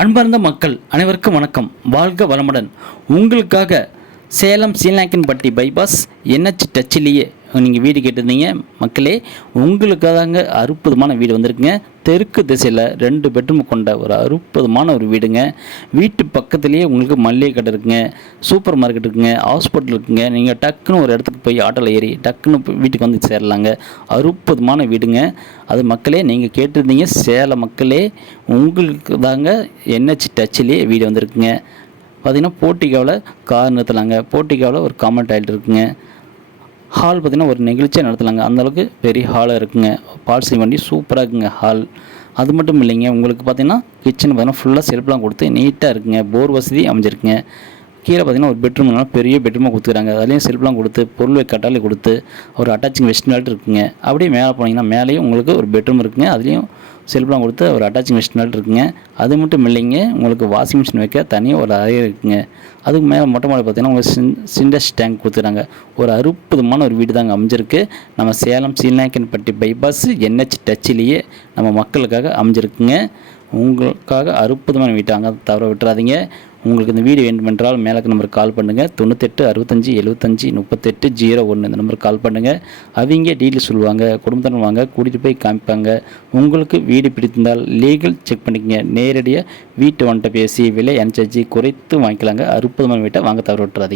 அன்பார்ந்த மக்கள் அனைவருக்கும் வணக்கம். வாழ்க வளமுடன். உங்களுக்காக சேலம் சீலநாயக்கன்பட்டி பைபாஸ் NH டச்சிலேயே நீங்கள் வீடு கேட்டிருந்தீங்க மக்களே. உங்களுக்காக அற்புதமான வீடு வந்திருக்குங்க. தெற்கு திசையில் 2 பெட்ரூம் கொண்ட ஒரு அற்புதமான ஒரு வீடுங்க. வீட்டு பக்கத்துலேயே உங்களுக்கு மளிகை கடை இருக்குங்க, சூப்பர் மார்க்கெட் இருக்குங்க, ஹாஸ்பிட்டல் இருக்குங்க. நீங்கள் டக்குன்னு ஒரு இடத்துக்கு போய் ஆட்டோவில் ஏறி டக்குன்னு வீட்டுக்கு வந்து சேரலாங்க. அற்புதமான வீடுங்க. அது மக்களே நீங்கள் கேட்டிருந்தீங்க. சேலம் மக்களே உங்களுக்கு தாங்க NH டச்சிலேயே வீடு வந்திருக்குங்க. பார்த்திங்கன்னா போர்ட்டிகோவில் கார் நிறுத்தலாங்க. போர்ட்டிகோவில் ஒரு காமன் டாய்லெட் இருக்குங்க. ஹால் பார்த்திங்கன்னா ஒரு நிகழ்ச்சியாக நடத்தலாங்க. அந்தளவுக்கு பெரிய ஹாலாக இருக்குங்க. பால்சி வண்டி சூப்பராக இருக்குங்க ஹால். அது மட்டும் இல்லைங்க, உங்களுக்கு பார்த்திங்கன்னா கிச்சன் பார்த்திங்கன்னா ஃபுல்லாக செல்ஃப்லாம் கொடுத்து நீட்டாக இருக்குங்க. போர் வசதி அமைஞ்சிருக்குங்க. கீழே பார்த்திங்கன்னா ஒரு பெட்ரூம்னால பெரிய பெட்ரூமாக கொடுத்துக்கிறாங்க. அதுலேயும் செல்ஃப்லாம் கொடுத்து பொருள் கட்டாலே கொடுத்து ஒரு அட்டாச்சிங் வெஸ்டர்ன் டாய்லெட் இருக்குங்க. அப்படியே மேலே போனீங்கன்னா மேலேயும் உங்களுக்கு ஒரு பெட்ரூம் இருக்குங்க. அதுலேயும் செல்ஃப்லாம் கொடுத்து ஒரு அட்டாச்சிங் வெஸ்டர்ன் டாய்லெட் இருக்குங்க. அது மட்டும் இல்லைங்க, உங்களுக்கு வாஷிங் மிஷின் வைக்க தனியாக ஒரு அறை இருக்குங்க. அதுக்கு மேலே மொட்டை மாடி பார்த்திங்கன்னா உங்களுக்கு சிண்டெக்ஸ் டேங்க் கொடுத்துறாங்க. ஒரு அற்புதமான ஒரு வீடு தாங்க அமைஞ்சிருக்கு. நம்ம சேலம் சீலநாயக்கன்பட்டி பைபாஸ் NH டச்சிலேயே நம்ம மக்களுக்காக அமைஞ்சிருக்குங்க. உங்களுக்காக அற்புதமான வீட்டை அங்கே தவற விட்டுறாதீங்க. உங்களுக்கு இந்த வீடு வேண்டுமென்றால் மேலக்கு நம்பருக்கு கால் பண்ணுங்கள். 98 65 75 38 01 இந்த நம்பருக்கு கால் பண்ணுங்கள். அவங்க டீட்டெயில் சொல்லுவாங்க. குடும்பத்தினர் வாங்க கூட்டிகிட்டு போய் காமிப்பாங்க. உங்களுக்கு வீடு பிடித்திருந்தால் லீகல் செக் பண்ணிக்கங்க. நேரடியாக வீட்டு வந்துட்டு பேசி விலை அனுசரித்து குறைத்து வாங்கிக்கலாங்க. அற்புதமான வீட்டை வாங்க தவற விட்டுறாதீங்க.